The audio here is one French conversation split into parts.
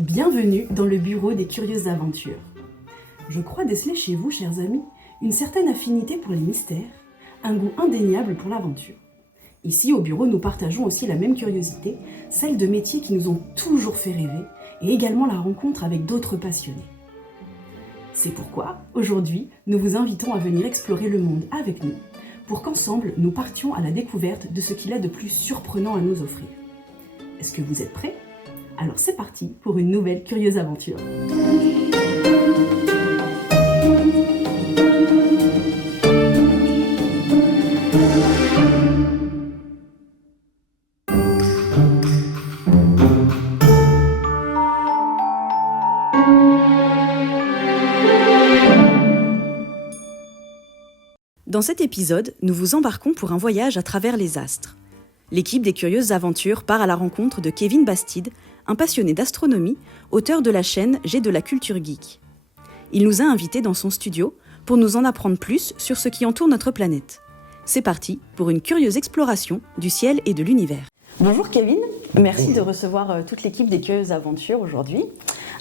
Bienvenue dans le bureau des curieuses aventures. Je crois déceler chez vous, chers amis, une certaine affinité pour les mystères, un goût indéniable pour l'aventure. Ici, au bureau, nous partageons aussi la même curiosité, celle de métiers qui nous ont toujours fait rêver, et également la rencontre avec d'autres passionnés. C'est pourquoi, aujourd'hui, nous vous invitons à venir explorer le monde avec nous, pour qu'ensemble, nous partions à la découverte de ce qu'il a de plus surprenant à nous offrir. Est-ce que vous êtes prêts ? Alors c'est parti pour une nouvelle curieuse aventure. Dans cet épisode, nous vous embarquons pour un voyage à travers les astres. L'équipe des Curieuses Aventures part à la rencontre de Kevin Bastide, un passionné d'astronomie, auteur de la chaîne J'ai de la culture geek. Il nous a invités dans son studio pour nous en apprendre plus sur ce qui entoure notre planète. C'est parti pour une curieuse exploration du ciel et de l'univers. Bonjour Kevin, merci de recevoir toute l'équipe des Curieuses Aventures aujourd'hui.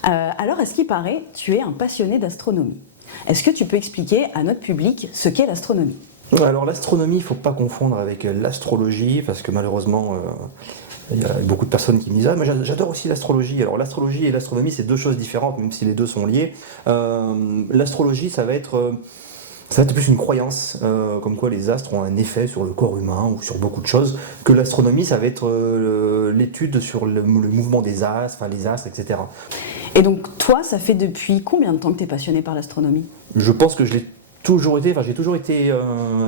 Alors, à ce qui paraît, tu es un passionné d'astronomie. Est-ce que tu peux expliquer à notre public ce qu'est l'astronomie ? Alors l'astronomie, il ne faut pas confondre avec l'astrologie, parce que malheureusement, il y a beaucoup de personnes qui me disent « Ah, mais j'adore aussi l'astrologie ». Alors l'astrologie et l'astronomie, c'est deux choses différentes, même si les deux sont liés. L'astrologie, ça va être plus une croyance, comme quoi les astres ont un effet sur le corps humain ou sur beaucoup de choses, que l'astronomie, ça va être l'étude sur le mouvement des astres, enfin les astres, etc. Et donc toi, ça fait depuis combien de temps que tu es passionné par l'astronomie ? Je pense que j'ai toujours été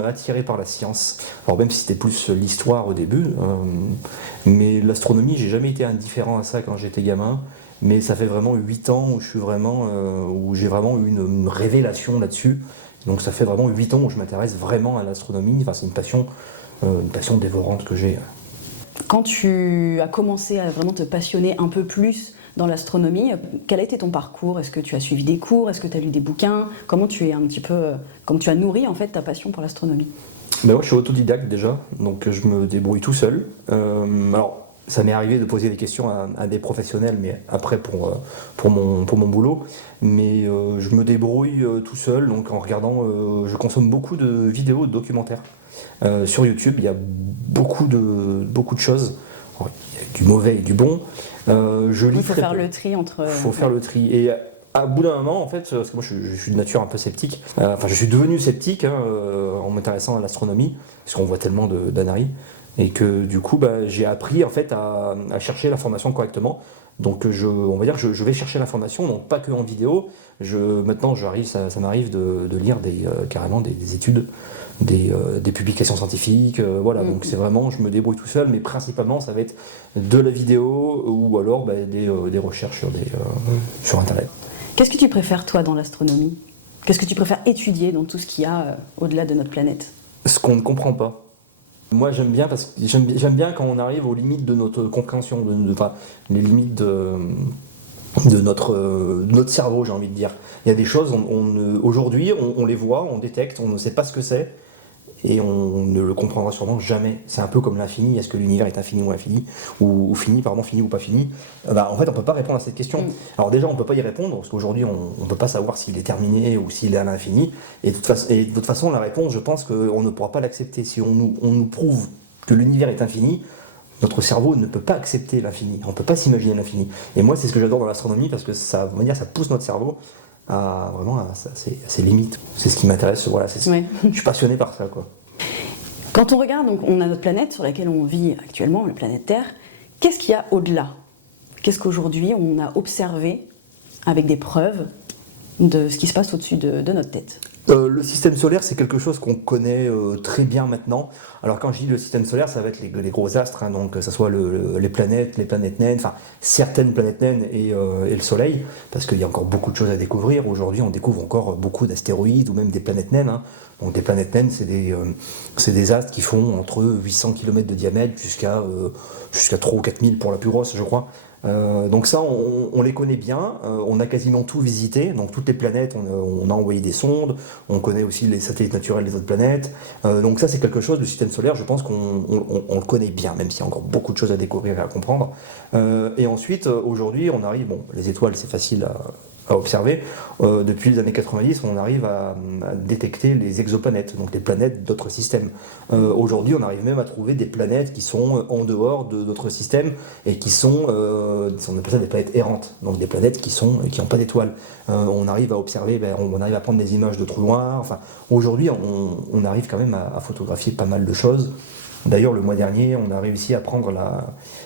attiré par la science. Alors même si c'était plus l'histoire au début, mais l'astronomie, j'ai jamais été indifférent à ça quand j'étais gamin. Mais ça fait vraiment 8 ans où j'ai vraiment eu une révélation là-dessus. Donc ça fait vraiment 8 ans où je m'intéresse vraiment à l'astronomie. Enfin, c'est une passion dévorante que j'ai. Quand tu as commencé à vraiment te passionner un peu plus dans l'astronomie, quel a été ton parcours ? Est-ce que tu as suivi des cours ? Est-ce que tu as lu des bouquins ? Comment tu as nourri en fait ta passion pour l'astronomie ? Ben moi, je suis autodidacte déjà, donc je me débrouille tout seul. Alors, ça m'est arrivé de poser des questions à des professionnels, mais après pour mon boulot. Mais je me débrouille tout seul, donc en regardant, je consomme beaucoup de vidéos, de documentaires. Sur YouTube, il y a beaucoup de choses. Alors, il y a du mauvais et du bon. Il faut faire le tri entre... faut faire le tri. Et à bout d'un moment, en fait, parce que moi je suis de nature un peu sceptique, je suis devenu sceptique en m'intéressant à l'astronomie, parce qu'on voit tellement d'âneries, et que du coup, j'ai appris en fait à chercher l'information correctement. Donc on va dire que je vais chercher l'information, donc pas que en vidéo. Maintenant, ça m'arrive de lire carrément des études, des publications scientifiques, voilà. Donc c'est vraiment, je me débrouille tout seul, mais principalement ça va être de la vidéo ou alors des recherches sur Internet. Qu'est-ce que tu préfères toi dans l'astronomie ? Qu'est-ce que tu préfères étudier dans tout ce qu'il y a au-delà de notre planète ? Ce qu'on ne comprend pas. Moi j'aime bien j'aime bien quand on arrive aux limites de notre compréhension, les limites de notre cerveau, j'ai envie de dire. Il y a des choses, aujourd'hui on les voit, on détecte, on ne sait pas ce que c'est, et on ne le comprendra sûrement jamais. C'est un peu comme l'infini, est-ce que l'univers est infini ou infini, ou fini ou pas fini ? En fait on ne peut pas répondre à cette question. Alors déjà on ne peut pas y répondre, parce qu'aujourd'hui on ne peut pas savoir s'il est terminé ou s'il est à l'infini, et de toute façon la réponse, je pense qu'on ne pourra pas l'accepter. Si on nous prouve que l'univers est infini, notre cerveau ne peut pas accepter l'infini, on ne peut pas s'imaginer l'infini. Et moi c'est ce que j'adore dans l'astronomie, parce que ça pousse notre cerveau à ses limites. C'est ce qui m'intéresse, voilà, Ouais. Je suis passionné par ça, quoi. Quand on regarde, donc, on a notre planète sur laquelle on vit actuellement, la planète Terre. Qu'est-ce qu'il y a au-delà ? Qu'est-ce qu'aujourd'hui on a observé avec des preuves de ce qui se passe au-dessus de notre tête ? Le système solaire, c'est quelque chose qu'on connaît très bien maintenant. Alors quand je dis le système solaire, ça va être les gros astres, donc que ce soit les planètes naines, enfin certaines planètes naines et le Soleil, parce qu'il y a encore beaucoup de choses à découvrir. Aujourd'hui, on découvre encore beaucoup d'astéroïdes ou même des planètes naines. Donc des planètes naines, c'est des astres qui font entre 800 km de diamètre jusqu'à 3 ou 4 000 pour la plus grosse, je crois. Donc ça, on les connaît bien, on a quasiment tout visité, donc toutes les planètes, on a envoyé des sondes, on connaît aussi les satellites naturels des autres planètes. Donc ça, c'est quelque chose, le système solaire, je pense qu'on le connaît bien, même s'il y a encore beaucoup de choses à découvrir et à comprendre. Et ensuite, aujourd'hui, on arrive, bon, les étoiles, c'est facile à observer. Depuis les années 90, on arrive à détecter les exoplanètes, donc les planètes d'autres systèmes. Aujourd'hui, on arrive même à trouver des planètes qui sont en dehors de notre système et qui sont, on appelle ça des planètes errantes, donc des planètes qui n'ont pas d'étoiles. On arrive à observer, on arrive à prendre des images de trous noirs. Enfin, aujourd'hui, on arrive quand même à photographier pas mal de choses. D'ailleurs, le mois dernier, on a réussi à prendre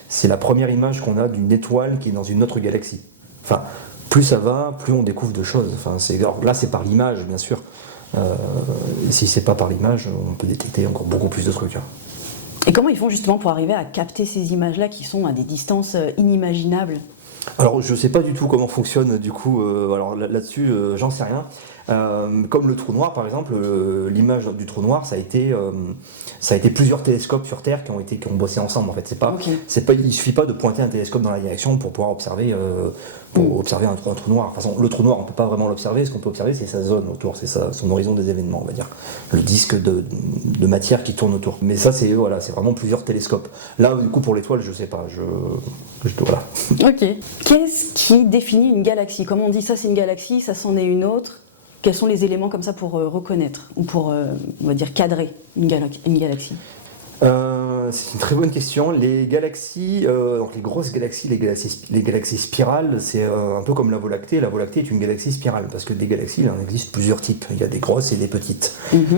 c'est la première image qu'on a d'une étoile qui est dans une autre galaxie. Enfin, plus ça va, plus on découvre de choses. Enfin, alors là, c'est par l'image, bien sûr. Si c'est pas par l'image, on peut détecter encore beaucoup plus de trucs. Et comment ils font justement pour arriver à capter ces images-là qui sont à des distances inimaginables? Alors, je sais pas du tout comment fonctionne, du coup, alors là-dessus, j'en sais rien. Comme le trou noir, par exemple, l'image du trou noir, ça a été plusieurs télescopes sur Terre qui ont bossé ensemble. En fait, il suffit pas de pointer un télescope dans la direction pour pouvoir observer, un trou noir. De toute façon, le trou noir, on peut pas vraiment l'observer. Ce qu'on peut observer, c'est sa zone autour, son horizon des événements, on va dire, le disque de matière qui tourne autour. Mais ça, c'est vraiment plusieurs télescopes. Là, du coup, pour l'étoile, je sais pas. Voilà. Ok. Qu'est-ce qui définit une galaxie? Comment on dit ça, c'est une galaxie, ça c'en est une autre? Quels sont les éléments comme ça pour reconnaître ou pour, on va dire, cadrer une galaxie? C'est une très bonne question. Les galaxies, donc les grosses galaxies, les galaxies spirales, c'est un peu comme la Voie lactée. La Voie lactée est une galaxie spirale parce que des galaxies, il en existe plusieurs types. Il y a des grosses et des petites.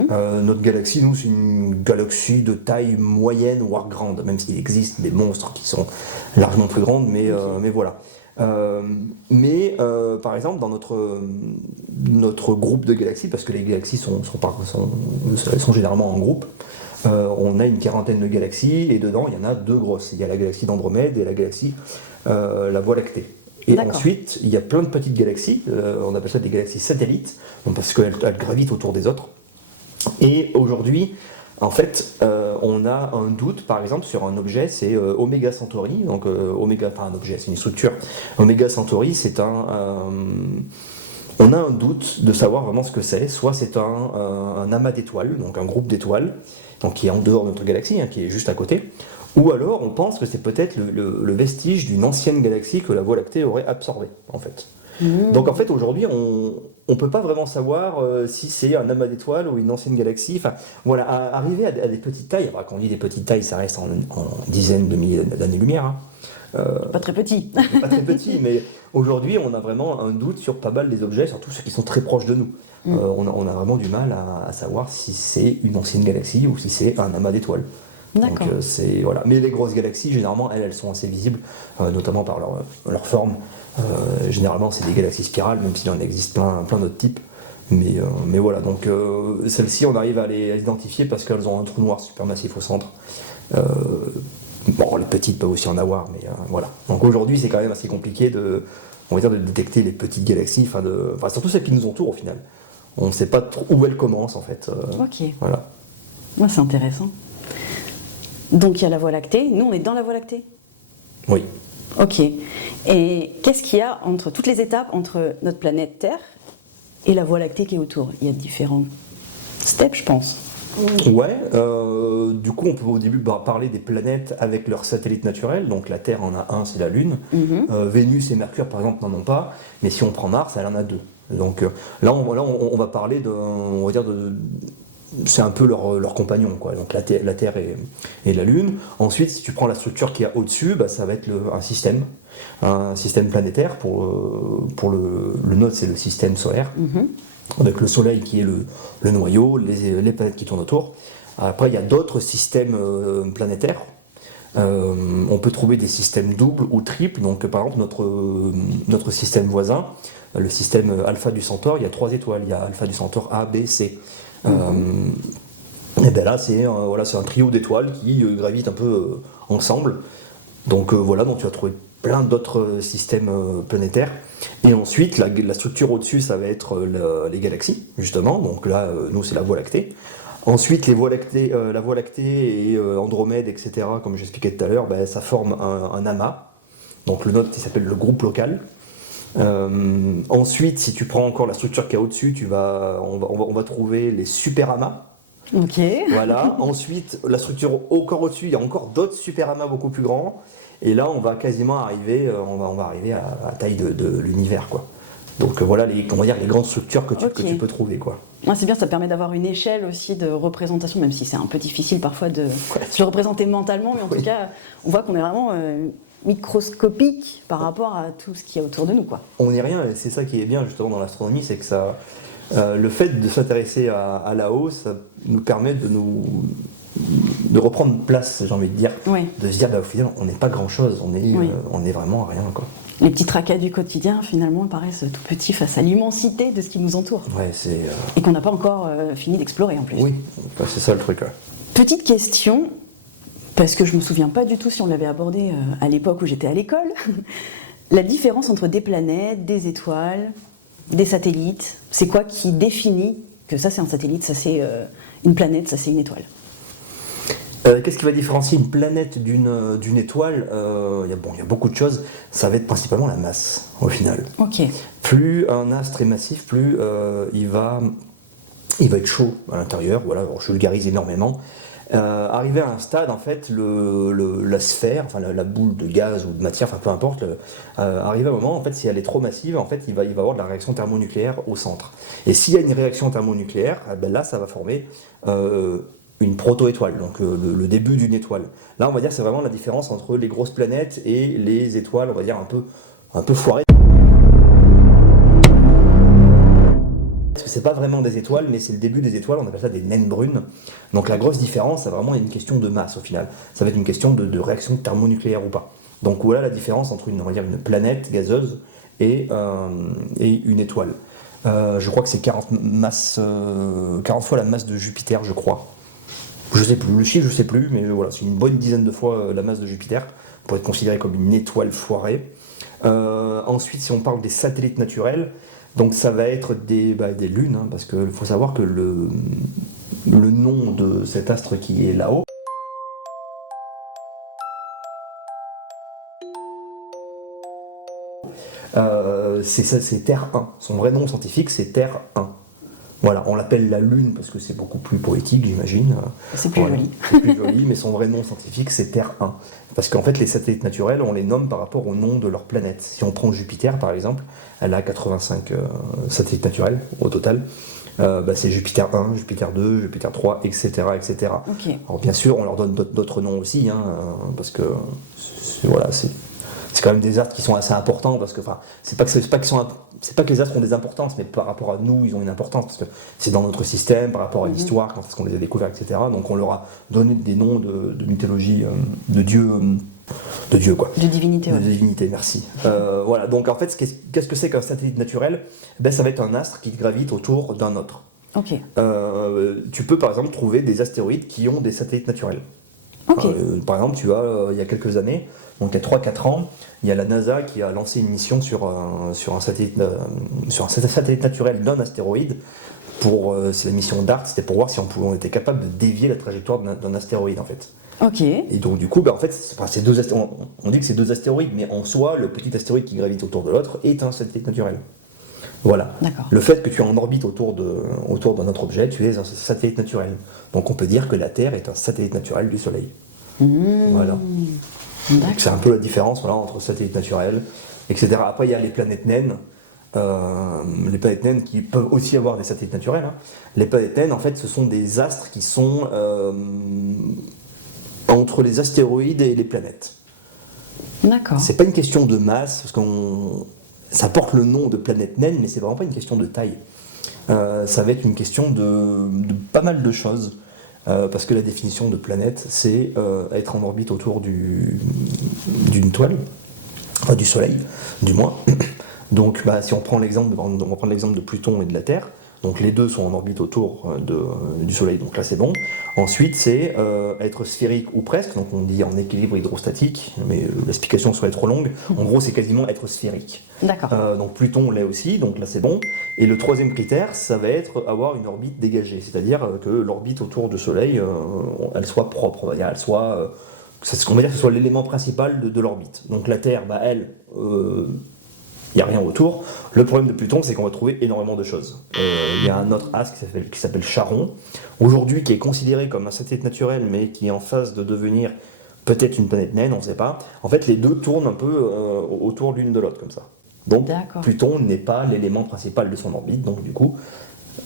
Notre galaxie, nous, c'est une galaxie de taille moyenne voire grande, même s'il existe des monstres qui sont largement plus grandes, mais voilà. Par exemple, dans notre groupe de galaxies, parce que les galaxies sont généralement en groupe, on a une quarantaine de galaxies et dedans il y en a deux grosses. Il y a la galaxie d'Andromède et la galaxie la Voie lactée. Et ensuite, il y a plein de petites galaxies, on appelle ça des galaxies satellites, donc parce qu'elles gravitent autour des autres. Et aujourd'hui, en fait, on a un doute, par exemple, sur un objet, c'est Oméga Centauri. Donc, un objet, c'est une structure. Oméga Centauri, on a un doute de savoir vraiment ce que c'est. Soit c'est un amas d'étoiles, donc un groupe d'étoiles, donc qui est en dehors de notre galaxie, qui est juste à côté. Ou alors, on pense que c'est peut-être le vestige d'une ancienne galaxie que la Voie lactée aurait absorbée, en fait. Donc en fait aujourd'hui on ne peut pas vraiment savoir si c'est un amas d'étoiles ou une ancienne galaxie. Enfin voilà, arriver à des petites tailles, alors, quand on dit des petites tailles, ça reste en dizaines de milliers d'années-lumière. Pas très petit. Pas très petit, mais aujourd'hui on a vraiment un doute sur pas mal des objets, surtout ceux qui sont très proches de nous. On a vraiment du mal à savoir si c'est une ancienne galaxie ou si c'est un amas d'étoiles. D'accord. Donc voilà. Mais les grosses galaxies, généralement, elles sont assez visibles, notamment par leur forme. Généralement, c'est des galaxies spirales, même s'il en existe plein d'autres types. Mais voilà, donc celles-ci, on arrive à les identifier parce qu'elles ont un trou noir supermassif au centre. Les petites peuvent aussi en avoir, mais voilà. Donc aujourd'hui, c'est quand même assez compliqué de détecter les petites galaxies, surtout celles qui nous entourent au final. On ne sait pas trop où elles commencent en fait. Ok. Voilà. Ouais, c'est intéressant. Donc il y a la Voie lactée, nous on est dans la Voie lactée? Oui. Ok. Et qu'est-ce qu'il y a entre toutes les étapes entre notre planète Terre et la Voie lactée qui est autour? Il y a différents steps, je pense. Ouais, du coup on peut au début parler des planètes avec leurs satellites naturels, donc la Terre en a un, c'est la Lune, Vénus et Mercure par exemple n'en ont pas, mais si on prend Mars, elle en a deux. Donc là on va parler c'est un peu leur compagnon, quoi. Donc la Terre et la Lune. Ensuite, si tu prends la structure qu'il y a au-dessus, ça va être un système planétaire. Pour le nôtre, c'est le système solaire, avec le Soleil qui est le noyau, les planètes qui tournent autour. Après, il y a d'autres systèmes planétaires. On peut trouver des systèmes doubles ou triples. Donc, par exemple, notre système voisin, le système Alpha du Centaure, il y a 3 étoiles. Il y a Alpha du Centaure A, B, C. Et bien là, c'est un trio d'étoiles qui gravitent un peu ensemble. Donc donc tu vas trouver plein d'autres systèmes planétaires. Et ensuite, la structure au-dessus, ça va être les galaxies, justement. Donc là, nous, c'est la Voie lactée. Ensuite, la Voie lactée et Andromède, etc., comme j'expliquais tout à l'heure, ça forme un amas Donc le nôtre, il s'appelle le groupe local. Ensuite, si tu prends encore la structure qu'il y a au-dessus, on va trouver les superamas. Ok. Voilà. Ensuite, la structure encore au-dessus, il y a encore d'autres superamas beaucoup plus grands. Et là, on va quasiment arriver, on va arriver à la taille de l'univers, quoi. Donc voilà on va dire les grandes structures que tu peux trouver, quoi. Ouais, c'est bien, ça permet d'avoir une échelle aussi de représentation, même si c'est un peu difficile parfois de se représenter mentalement, mais en tout cas, on voit qu'on est vraiment microscopique par rapport à tout ce qu'il y a autour de nous, quoi. On n'est rien, et c'est ça qui est bien justement dans l'astronomie, c'est que ça, le fait de s'intéresser à là-haut, ça nous permet de reprendre place, j'ai envie de dire, de se dire, au final, on n'est pas grand-chose, on est vraiment rien, quoi. Les petits tracas du quotidien, finalement, paraissent tout petits face à l'immensité de ce qui nous entoure. Ouais, et qu'on n'a pas encore fini d'explorer, en plus. Oui, c'est ça le truc. Ouais. Petite question, parce que je ne me souviens pas du tout si on l'avait abordé à l'époque où j'étais à l'école. La différence entre des planètes, des étoiles, des satellites, c'est quoi qui définit que ça c'est un satellite, ça c'est une planète, ça c'est une étoile? Qu'est-ce qui va différencier une planète d'une étoile? Il y a beaucoup de choses. Ça va être principalement la masse, au final. Ok. Plus un astre est massif, plus il va être chaud à l'intérieur. Voilà, alors, je vulgarise énormément. Arrivé à un stade, en fait, la sphère, enfin la boule de gaz ou de matière, enfin peu importe, arrivé à un moment, en fait, si elle est trop massive, en fait, il va y avoir de la réaction thermonucléaire au centre. Et s'il y a une réaction thermonucléaire, ben là, ça va former une proto-étoile, donc le début d'une étoile. Là, on va dire, c'est vraiment la différence entre les grosses planètes et les étoiles, on va dire un peu foirées. Parce que c'est pas vraiment des étoiles, mais c'est le début des étoiles, on appelle ça des naines brunes. Donc la grosse différence, c'est vraiment une question de masse au final. Ça va être une question de réaction thermonucléaire ou pas. Donc voilà la différence entre on va dire une planète gazeuse et une étoile. Je crois que c'est 40 fois la masse de Jupiter, je crois. Je sais plus, le chiffre je sais plus, mais voilà, c'est une bonne dizaine de fois la masse de Jupiter pour être considéré comme une étoile foirée. Ensuite, si on parle des satellites naturels, donc ça va être des lunes, hein, parce qu'il faut savoir que le nom de cet astre qui est là-haut, c'est Terre 1. Son vrai nom scientifique, c'est Terre 1. Voilà, on l'appelle la Lune parce que c'est beaucoup plus poétique, j'imagine. C'est plus joli. C'est plus joli, mais son vrai nom scientifique, c'est Terre 1. Parce qu'en fait, les satellites naturels, on les nomme par rapport au nom de leur planète. Si on prend Jupiter, par exemple, elle a 85 satellites naturels au total. C'est Jupiter 1, Jupiter 2, Jupiter 3, etc. etc. Okay. Alors bien sûr, on leur donne d'autres noms aussi, hein, parce que c'est quand même des astres qui sont assez importants, parce que c'est pas que les astres ont des importances, mais par rapport à nous, ils ont une importance, parce que c'est dans notre système, par rapport à l'histoire, quand est-ce qu'on les a découverts, etc. Donc on leur a donné des noms de mythologie, de dieu, quoi. De divinité, ouais. De divinité, merci. Voilà, donc en fait, qu'est-ce que c'est qu'un satellite naturel? Ça va être un astre qui gravite autour d'un autre. Ok. Tu peux par exemple trouver des astéroïdes qui ont des satellites naturels. Okay. Par exemple, tu as, il y a quelques années, donc il y a 3-4 ans, il y a la NASA qui a lancé une mission sur un satellite naturel d'un astéroïde. C'est la mission DART, c'était pour voir si on était capable de dévier la trajectoire d'un astéroïde en fait. Ok. Et donc du coup, en fait, on dit que c'est deux astéroïdes, mais en soi, le petit astéroïde qui gravite autour de l'autre est un satellite naturel. Voilà. D'accord. Le fait que tu es en orbite autour d'un autre objet, tu es un satellite naturel. Donc on peut dire que la Terre est un satellite naturel du Soleil. Voilà. C'est un peu la différence entre satellites naturels, etc. Après, il y a les planètes naines. Les planètes naines qui peuvent aussi avoir des satellites naturels. Hein. Les planètes naines, en fait, ce sont des astres qui sont entre les astéroïdes et les planètes. D'accord. C'est pas une question de masse, parce ça porte le nom de planète naine, mais c'est vraiment pas une question de taille. Ça va être une question de pas mal de choses. Parce que la définition de planète, c'est être en orbite autour d'une étoile, enfin du Soleil, du moins. Donc, si on va prendre l'exemple de Pluton et de la Terre, donc les deux sont en orbite autour du Soleil, donc là c'est bon. Ensuite, c'est être sphérique ou presque, donc on dit en équilibre hydrostatique, mais l'explication serait trop longue. En gros, c'est quasiment être sphérique. D'accord. Donc Pluton l'est aussi, donc là c'est bon. Et le troisième critère, ça va être avoir une orbite dégagée, c'est-à-dire que l'orbite autour du Soleil, elle soit propre, elle soit c'est ce qu'on va dire que ce soit l'élément principal de l'orbite. Donc la Terre, elle, il n'y a rien autour. Le problème de Pluton, c'est qu'on va trouver énormément de choses. Il y a un autre astre qui s'appelle Charon, aujourd'hui qui est considéré comme un satellite naturel, mais qui est en phase de devenir peut-être une planète naine, on ne sait pas. En fait, les deux tournent un peu autour l'une de l'autre, comme ça. Donc Pluton n'est pas l'élément principal de son orbite, donc du coup,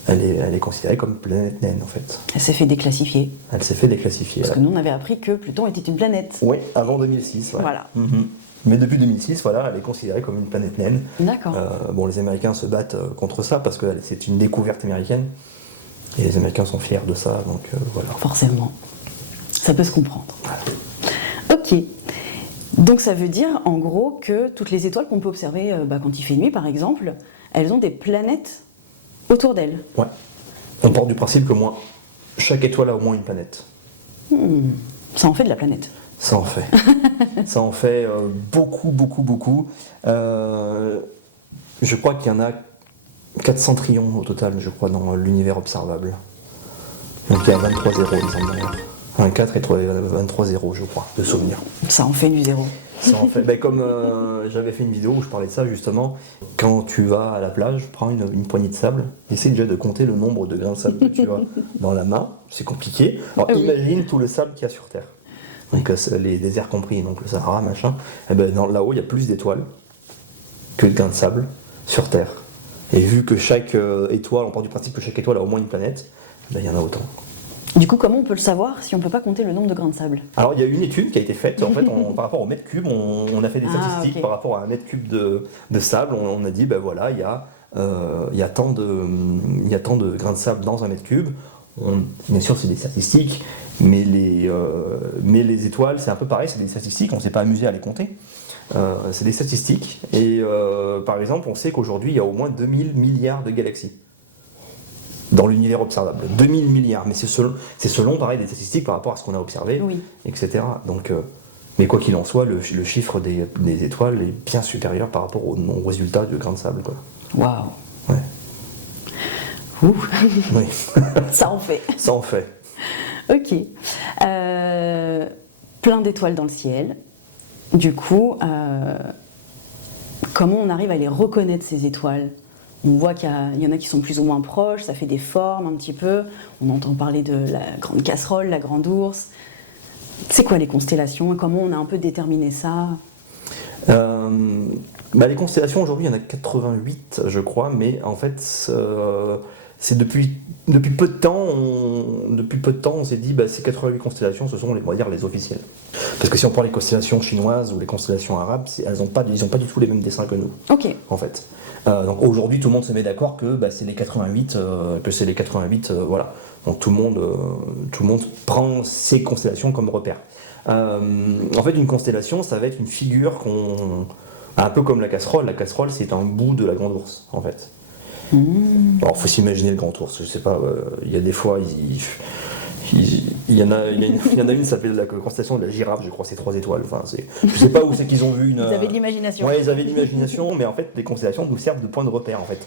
elle est considérée comme planète naine, en fait. Elle s'est fait déclassifier. Elle s'est fait déclassifier. Parce que nous, on avait appris que Pluton était une planète. Oui, avant 2006. Ouais. Voilà. Mais depuis 2006, voilà, elle est considérée comme une planète naine. D'accord. Bon, les Américains se battent contre ça parce que c'est une découverte américaine. Et les Américains sont fiers de ça, donc voilà. Forcément. Ça peut se comprendre. Voilà. Ok. Donc ça veut dire, en gros, que toutes les étoiles qu'on peut observer quand il fait nuit, par exemple, elles ont des planètes autour d'elles. Ouais. On part du principe que chaque étoile a au moins une planète. Ça en fait de la planète. Ça en fait. Ça en fait beaucoup, beaucoup, beaucoup. Je crois qu'il y en a 400 trillions au total, je crois, dans l'univers observable. Donc il y a 23 zéros, il me semble d'ailleurs. Un 4 et 23 zéros, je crois, de souvenir. Ça en fait du zéro. Ça en fait. Comme j'avais fait une vidéo où je parlais de ça, justement, quand tu vas à la plage, prends une poignée de sable, essaie déjà de compter le nombre de grains de sable que tu as dans la main. C'est compliqué. Alors imagine tout le sable qu'il y a sur Terre. Donc les déserts compris, donc le Sahara, machin, et là-haut il y a plus d'étoiles que de grains de sable sur Terre. Et vu que chaque étoile, on part du principe que chaque étoile a au moins une planète, il y en a autant. Du coup, comment on peut le savoir si on ne peut pas compter le nombre de grains de sable? Alors il y a une étude qui a été faite, en fait, par rapport au mètre cube, on a fait des statistiques par rapport à un mètre cube de sable, on a dit, voilà, il y a tant de grains de sable dans un mètre cube. Bien sûr, c'est des statistiques, mais les étoiles, c'est un peu pareil, c'est des statistiques, on ne s'est pas amusé à les compter. C'est des statistiques, et par exemple, on sait qu'aujourd'hui, il y a au moins 2000 milliards de galaxies dans l'univers observable. 2000 milliards, mais c'est selon pareil, des statistiques par rapport à ce qu'on a observé, etc. Donc, mais quoi qu'il en soit, le chiffre des étoiles est bien supérieur par rapport aux résultats de grains de sable. Waouh. Ouais. Ouh. Oui. Ça en fait. Ça en fait. Ok. Plein d'étoiles dans le ciel. Du coup, comment on arrive à les reconnaître, ces étoiles? On voit qu'il y en a qui sont plus ou moins proches, ça fait des formes un petit peu. On entend parler de la grande casserole, la grande ours. C'est quoi les constellations et comment on a un peu déterminé ça? Les constellations, aujourd'hui, il y en a 88, je crois, mais en fait, c'est depuis peu de temps, on s'est dit, ces 88 constellations, ce sont, on va dire, les officielles. Parce que si on prend les constellations chinoises ou les constellations arabes, ils n'ont pas du tout les mêmes dessins que nous. Ok. En fait. Donc aujourd'hui, tout le monde se met d'accord que c'est les 88, voilà. Donc tout le monde prend ces constellations comme repère. En fait, une constellation, ça va être une figure un peu comme la casserole. La casserole, c'est un bout de la grande ours, en fait. Alors, faut s'imaginer le grand ours. Je sais pas. Il y a des fois, il y en a une qui s'appelle la constellation de la girafe. Je crois c'est 3 étoiles. Enfin, je sais pas où c'est qu'ils ont vu une. Ils avaient de l'imagination. Ouais, ils avaient de l'imagination, mais en fait, les constellations nous servent de point de repère, en fait.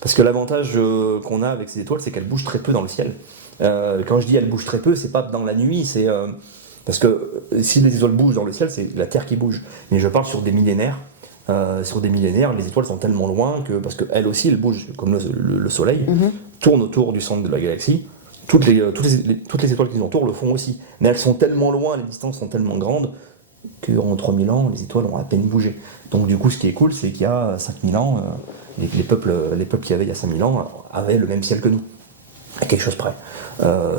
Parce que l'avantage qu'on a avec ces étoiles, c'est qu'elles bougent très peu dans le ciel. Quand je dis elles bougent très peu, c'est pas dans la nuit, c'est parce que si les étoiles bougent dans le ciel, c'est la Terre qui bouge. Mais je parle sur des millénaires. Les étoiles sont tellement loin que, parce qu'elles aussi, elles bougent, comme le Soleil, tourne autour du centre de la galaxie. Toutes les étoiles qui nous entourent le font aussi. Mais elles sont tellement loin, les distances sont tellement grandes, qu'en 3000 ans, les étoiles ont à peine bougé. Donc du coup, ce qui est cool, c'est qu'il y a 5000 ans, les peuples qu'il y avait il y a 5000 ans avaient le même ciel que nous, à quelque chose près.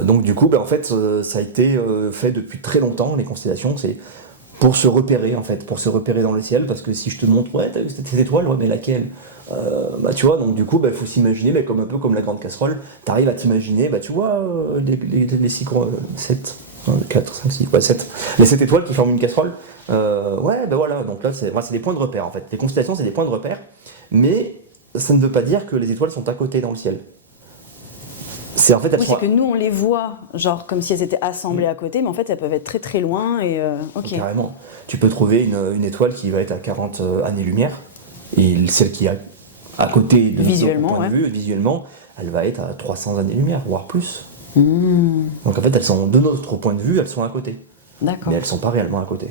Donc du coup, en fait, ça a été fait depuis très longtemps, les constellations, c'est pour se repérer, en fait, pour se repérer dans le ciel, parce que si je te montre, ouais, t'as vu cette étoile, ouais, mais laquelle? Tu vois, donc du coup, il faut s'imaginer, un peu comme la grande casserole, t'arrives à t'imaginer, tu vois, les 6, 7, 4, 5, 6, 7, les 7 étoiles qui forment une casserole, voilà, donc là, c'est des points de repère, en fait. Les constellations, c'est des points de repère, mais ça ne veut pas dire que les étoiles sont à côté dans le ciel. C'est que nous on les voit, genre comme si elles étaient assemblées à côté, mais en fait elles peuvent être très très loin et ok. Carrément. Tu peux trouver une étoile qui va être à 40 années-lumière, et celle qui est à côté de notre point de vue, visuellement, elle va être à 300 années-lumière, voire plus. Donc en fait, de notre point de vue, elles sont à côté. D'accord. Mais elles ne sont pas réellement à côté.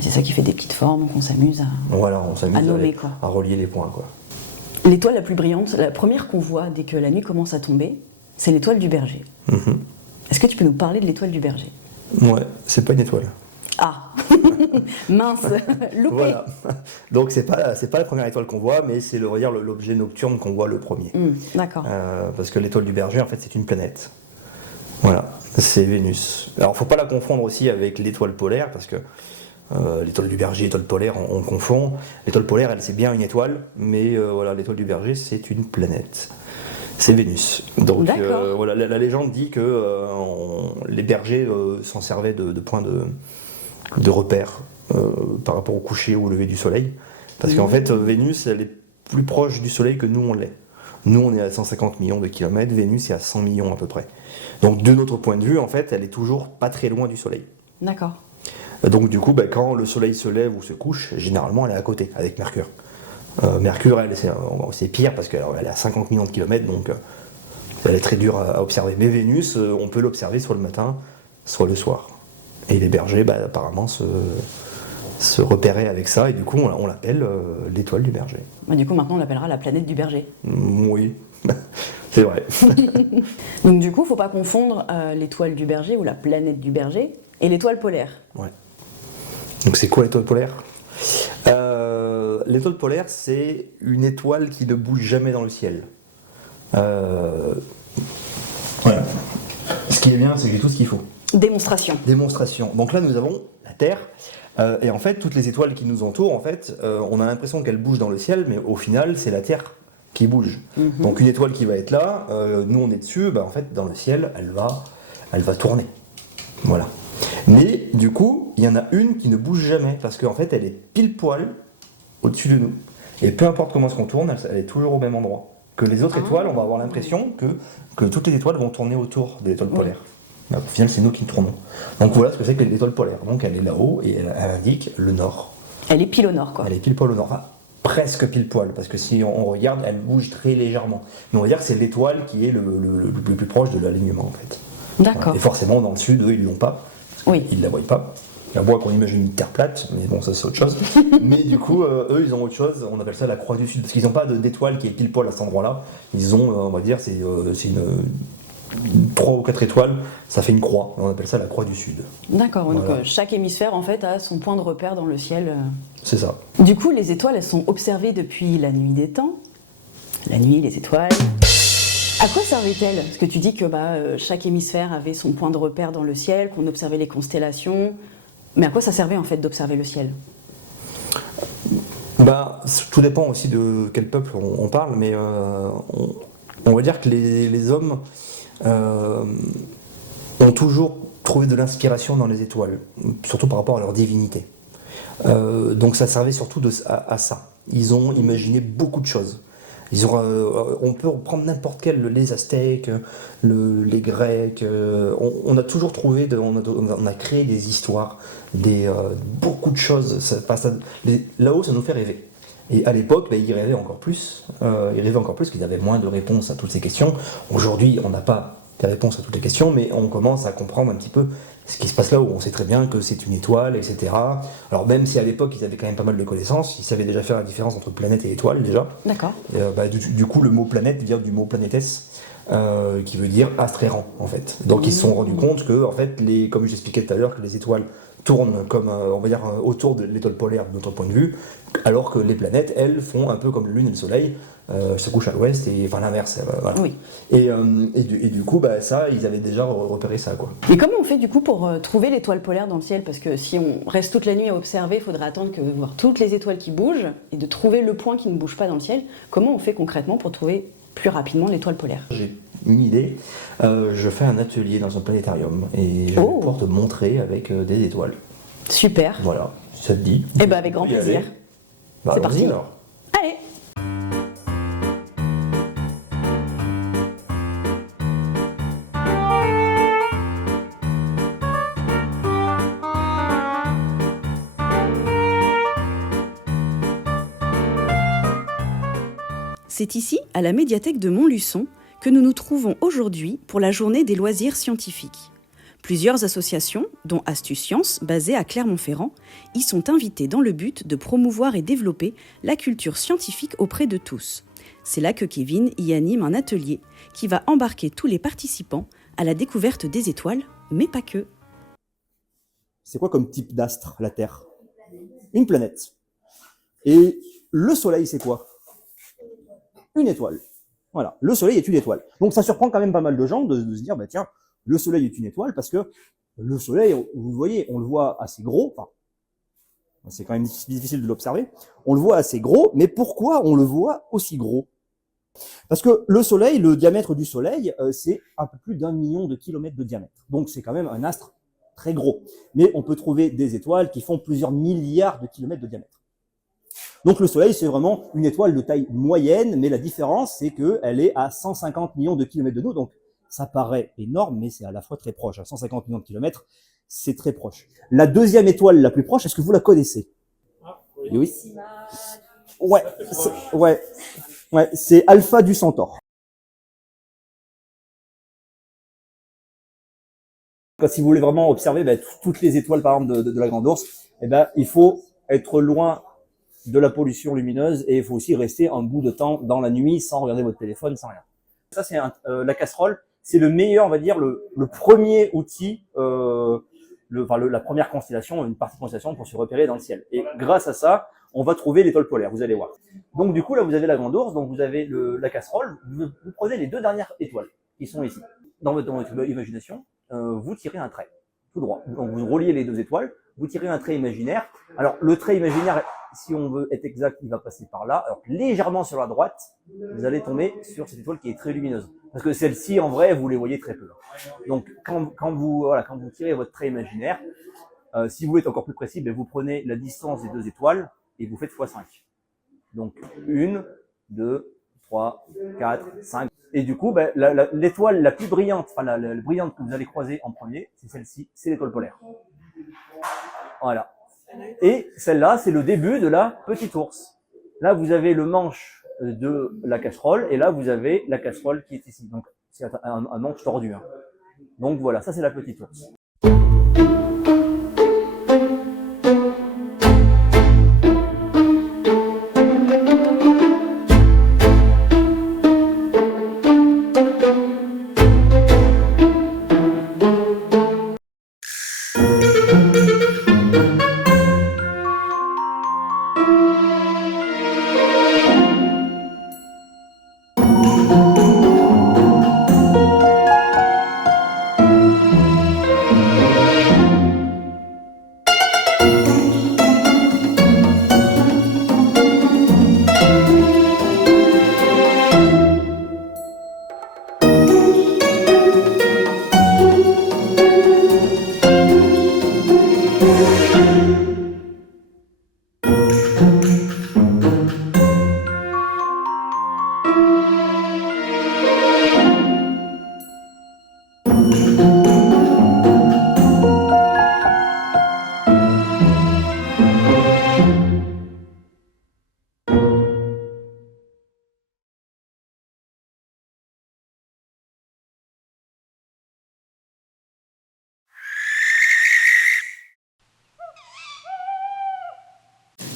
C'est ça qui fait des petites formes qu'on s'amuse Voilà, on s'amuse à nommer, quoi. à relier les points, quoi. L'étoile la plus brillante, la première qu'on voit dès que la nuit commence à tomber, c'est l'étoile du Berger. Mhm. Est-ce que tu peux nous parler de l'étoile du Berger? Ouais, c'est pas une étoile. Ah mince, loupé. Voilà. Donc c'est pas la première étoile qu'on voit, mais c'est on va dire, l'objet nocturne qu'on voit le premier. D'accord. Parce que l'étoile du Berger, en fait, c'est une planète. Voilà, c'est Vénus. Alors faut pas la confondre aussi avec l'étoile polaire, parce que l'étoile du Berger, l'étoile polaire, on confond. L'étoile polaire, elle, c'est bien une étoile, mais voilà, l'étoile du Berger, c'est une planète. C'est Vénus. Donc voilà, la légende dit que les bergers s'en servaient de point de repère par rapport au coucher ou au lever du soleil. Parce qu'en fait, Vénus, elle est plus proche du soleil que nous, on l'est. Nous, on est à 150 millions de kilomètres, Vénus est à 100 millions à peu près. Donc de notre point de vue, en fait, elle est toujours pas très loin du soleil. D'accord. Donc du coup, quand le soleil se lève ou se couche, généralement, elle est à côté, avec Mercure. Mercure, elle, c'est pire parce qu'elle est à 50 millions de kilomètres, donc elle est très dure à observer. Mais Vénus, on peut l'observer soit le matin, soit le soir. Et les bergers, apparemment, se repéraient avec ça, et du coup, on l'appelle l'étoile du Berger. Du coup, maintenant, on l'appellera la planète du Berger. Oui, c'est vrai. Donc du coup, il ne faut pas confondre l'étoile du Berger ou la planète du Berger et l'étoile polaire. Ouais. Donc c'est quoi l'étoile polaire? L'étoile polaire, c'est une étoile qui ne bouge jamais dans le ciel. Voilà. Ce qui est bien, c'est que j'ai tout ce qu'il faut. Démonstration. Démonstration. Donc là, nous avons la Terre. Et en fait, toutes les étoiles qui nous entourent, en fait, on a l'impression qu'elles bougent dans le ciel, mais au final, c'est la Terre qui bouge. Donc une étoile qui va être là, nous on est dessus, en fait, dans le ciel, elle va tourner. Voilà. Mais du coup, il y en a une qui ne bouge jamais, parce qu'en fait, elle est pile poil au-dessus de nous. Et peu importe comment est-ce qu'on tourne, elle est toujours au même endroit. Que les autres étoiles, on va avoir l'impression que toutes les étoiles vont tourner autour de l'étoile polaire. Au final, c'est nous qui tournons. Donc voilà ce que c'est que l'étoile polaire. Donc elle est là-haut et elle indique le nord. Elle est pile au nord, quoi. Elle est pile poil au nord. Enfin, presque pile poil, parce que si on regarde, elle bouge très légèrement. Mais on va dire que c'est l'étoile qui est le plus proche de l'alignement, en fait. D'accord. Voilà. Et forcément, dans le sud, eux, ils ne l'ont pas. Oui. Ils ne la voient pas. À moins qu'on imagine une terre plate, mais bon, ça c'est autre chose. Mais du coup, eux, ils ont autre chose, on appelle ça la croix du sud, parce qu'ils n'ont pas d'étoile qui est pile poil à cet endroit-là. Ils ont, on va dire, c'est une 3 ou 4 étoiles, ça fait une croix, on appelle ça la croix du sud. D'accord, Voilà. donc chaque hémisphère, en fait, a son point de repère dans le ciel. C'est ça. Du coup, les étoiles, elles sont observées depuis la nuit des temps. La nuit, les étoiles. À quoi servaient-elles? Parce que tu dis que chaque hémisphère avait son point de repère dans le ciel, qu'on observait les constellations. Mais à quoi ça servait en fait d'observer le ciel? Tout dépend aussi de quel peuple on parle, mais on va dire que les hommes ont toujours trouvé de l'inspiration dans les étoiles, surtout par rapport à leur divinité. Donc ça servait surtout à ça. Ils ont imaginé beaucoup de choses. On peut reprendre n'importe quel, les Aztèques, les Grecs, on a toujours trouvé, on a créé des histoires, beaucoup de choses. Là-haut, ça nous fait rêver. Et à l'époque, ils rêvaient encore plus. Qu'ils avaient moins de réponses à toutes ces questions. Aujourd'hui, on n'a pas de réponses à toutes les questions, mais on commence à comprendre un petit peu ce qui se passe là-haut. On sait très bien que c'est une étoile, etc. Alors même si à l'époque, ils avaient quand même pas mal de connaissances, ils savaient déjà faire la différence entre planète et étoile, déjà. D'accord. Du coup, le mot planète vient du mot planétes, qui veut dire astre errant, en fait. Donc ils se sont rendus compte que, en fait, comme j'expliquais tout à l'heure, que les étoiles tournent comme, on va dire, autour de l'étoile polaire de notre point de vue, alors que les planètes, elles, font un peu comme la Lune et le Soleil, se couchent à l'ouest, et enfin l'inverse. Voilà. Oui. Et du coup, ça, ils avaient déjà repéré ça, quoi. Et comment on fait du coup pour trouver l'étoile polaire dans le ciel? Parce que si on reste toute la nuit à observer, il faudrait attendre de voir toutes les étoiles qui bougent et de trouver le point qui ne bouge pas dans le ciel. Comment on fait concrètement pour trouver plus rapidement l'étoile polaire? J'ai une idée. Je fais un atelier dans un planétarium et je vais pouvoir te montrer avec des étoiles. Super. Voilà, si ça te dit. Eh avec grand plaisir. C'est parti. Alors. Allez. C'est ici, à la médiathèque de Montluçon, que nous nous trouvons aujourd'hui pour la journée des loisirs scientifiques. Plusieurs associations, dont Astuce Science, basée à Clermont-Ferrand, y sont invitées dans le but de promouvoir et développer la culture scientifique auprès de tous. C'est là que Kevin y anime un atelier qui va embarquer tous les participants à la découverte des étoiles, mais pas que. C'est quoi comme type d'astre, la Terre? Une planète. Et le Soleil, c'est quoi? Une étoile. Voilà, le Soleil est une étoile. Donc ça surprend quand même pas mal de gens de se dire, bah tiens, le Soleil est une étoile, parce que le Soleil, vous voyez, on le voit assez gros, enfin, c'est quand même difficile de l'observer, on le voit assez gros, mais pourquoi on le voit aussi gros? Parce que le Soleil, le diamètre du Soleil, c'est un peu plus d'1 million de kilomètres de diamètre. Donc c'est quand même un astre très gros. Mais on peut trouver des étoiles qui font plusieurs milliards de kilomètres de diamètre. Donc le Soleil, c'est vraiment une étoile de taille moyenne, mais la différence, c'est qu'elle est à 150 millions de kilomètres de nous. Donc ça paraît énorme, mais c'est à la fois très proche. À 150 millions de kilomètres, c'est très proche. La deuxième étoile la plus proche, est-ce que vous la connaissez? Oui. Ouais, c'est Alpha du Centaure. Si vous voulez vraiment observer toutes les étoiles, par exemple, de la Grande Ourse, il faut être loin de la pollution lumineuse et il faut aussi rester un bout de temps dans la nuit sans regarder votre téléphone, sans rien. Ça, c'est la casserole. C'est le meilleur, on va dire, le premier outil, la première constellation, une partie de constellation pour se repérer dans le ciel. Et grâce à ça, on va trouver l'étoile polaire, vous allez voir. Donc du coup, là, vous avez la Grande Ourse, donc vous avez la casserole, vous prenez les deux dernières étoiles qui sont ici. Dans votre imagination, vous tirez un trait, tout droit. Donc vous reliez les deux étoiles, vous tirez un trait imaginaire. Alors le trait imaginaire, si on veut être exact, il va passer par là. Alors légèrement sur la droite, vous allez tomber sur cette étoile qui est très lumineuse. Parce que celle-ci, en vrai, vous les voyez très peu. Donc quand vous tirez votre trait imaginaire, si vous voulez être encore plus précis, vous prenez la distance des deux étoiles et vous faites x5. Donc 1, 2, 3, 4, 5. Et du coup, l'étoile la plus brillante, la brillante que vous allez croiser en premier, c'est celle-ci, c'est l'étoile polaire. Voilà. Et celle-là, c'est le début de la petite ours. Là, vous avez le manche de la casserole, et là, vous avez la casserole qui est ici. Donc, c'est un manche tordu. Hein. Donc voilà, ça c'est la petite ours.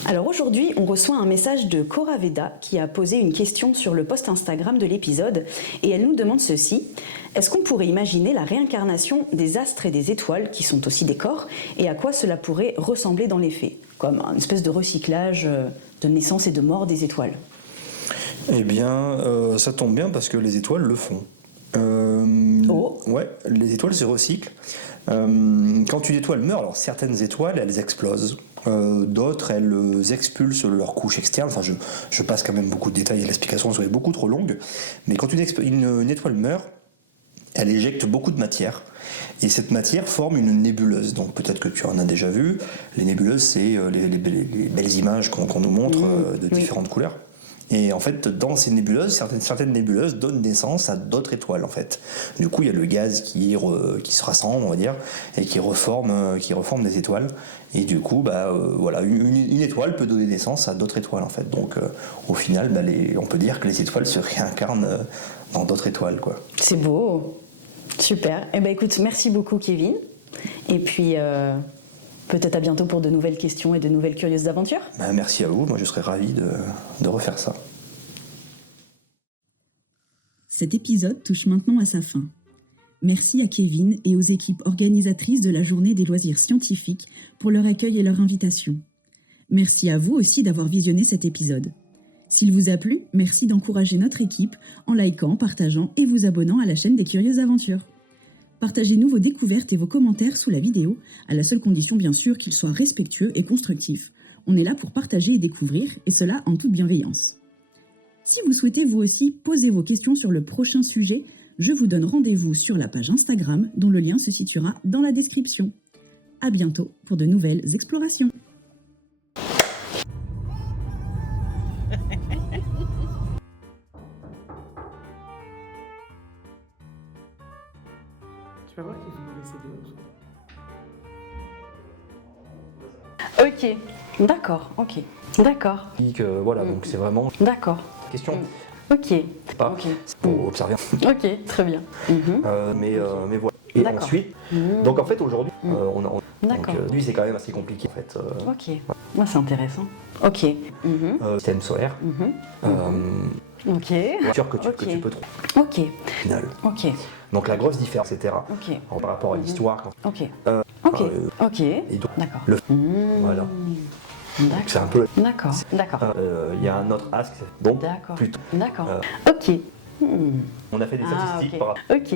Alors aujourd'hui, on reçoit un message de Cora Veda qui a posé une question sur le post Instagram de l'épisode et elle nous demande ceci. Est-ce qu'on pourrait imaginer la réincarnation des astres et des étoiles, qui sont aussi des corps, et à quoi cela pourrait ressembler dans les faits, comme une espèce de recyclage de naissance et de mort des étoiles? Eh bien, ça tombe bien parce que les étoiles le font. Ouais, les étoiles se recyclent. Quand une étoile meurt, alors certaines étoiles, elles explosent. D'autres, elles expulsent leur couche externe. Enfin, je passe quand même beaucoup de détails et l'explication serait beaucoup trop longue. Mais quand une étoile meurt, elle éjecte beaucoup de matière. Et cette matière forme une nébuleuse. Donc peut-être que tu en as déjà vu. Les nébuleuses, c'est les belles images qu'on nous montre de différentes couleurs. Et en fait, dans ces nébuleuses, certaines nébuleuses donnent naissance à d'autres étoiles, en fait. Du coup, il y a le gaz qui se rassemble, on va dire, et qui reforme des étoiles. Et du coup, voilà, une étoile peut donner naissance à d'autres étoiles, en fait. Donc, au final, on peut dire que les étoiles se réincarnent dans d'autres étoiles, quoi. C'est beau. Super. Eh ben écoute, merci beaucoup Kevin. Et puis peut-être à bientôt pour de nouvelles questions et de nouvelles curieuses aventures. Merci à vous, moi je serais ravi de refaire ça. Cet épisode touche maintenant à sa fin. Merci à Kevin et aux équipes organisatrices de la Journée des loisirs scientifiques pour leur accueil et leur invitation. Merci à vous aussi d'avoir visionné cet épisode. S'il vous a plu, merci d'encourager notre équipe en likant, partageant et vous abonnant à la chaîne des Curieuses Aventures. Partagez-nous vos découvertes et vos commentaires sous la vidéo, à la seule condition bien sûr qu'ils soient respectueux et constructifs. On est là pour partager et découvrir, et cela en toute bienveillance. Si vous souhaitez vous aussi poser vos questions sur le prochain sujet, je vous donne rendez-vous sur la page Instagram dont le lien se situera dans la description. À bientôt pour de nouvelles explorations. Tu vas voir qu'il faut me laisser dehors. Ok, d'accord, ok. D'accord, Voilà, donc c'est vraiment d'accord. question. Ok, Pas, ok. c'est pour observer. Ok, très bien. Mhm. Mais voilà. Et D'accord. ensuite, Mhm. donc en fait aujourd'hui, D'accord. lui c'est quand même assez compliqué en fait. Ok, moi c'est intéressant. Ok. Mhm. Système solaire, Mhm. Ok. voiture que Ok. tu peux trouver Ok. au final. Ok. Donc la grosse différence, etc. Ok. Alors, par rapport à l'histoire. Ok. Euh, Ok. euh, Ok. Et donc, D'accord. le- Mmh. voilà. D'accord. c'est un peu. D'accord. D'accord. Il y a un autre axe. Donc D'accord. plutôt. D'accord. Euh, Ok. Mmh. On a fait des Ah, statistiques ok. par rapport. Ok.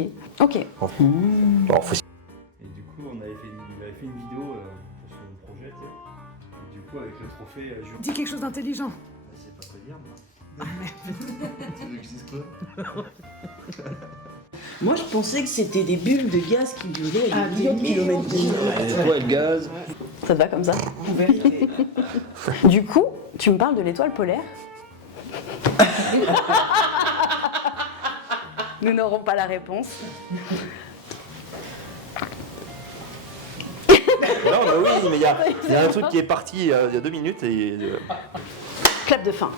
Ok. Enfin, Mmh. alors, faut- Et du coup, il avait fait une vidéo pour son projet, tu sais. Et du coup, avec le trophée, Dis quelque chose d'intelligent. Je sais pas quoi dire, moi. Tu veux que je dise quoi? Moi, je pensais que c'était des bulles de gaz qui duraient Ah, des millions de kilomètres de Toi et le gaz. Ça te va comme ça? Du coup, tu me parles de l'étoile polaire? Nous n'aurons pas la réponse. Non, mais oui, mais il y a un truc qui est parti il y a 2 minutes et. Clap de fin.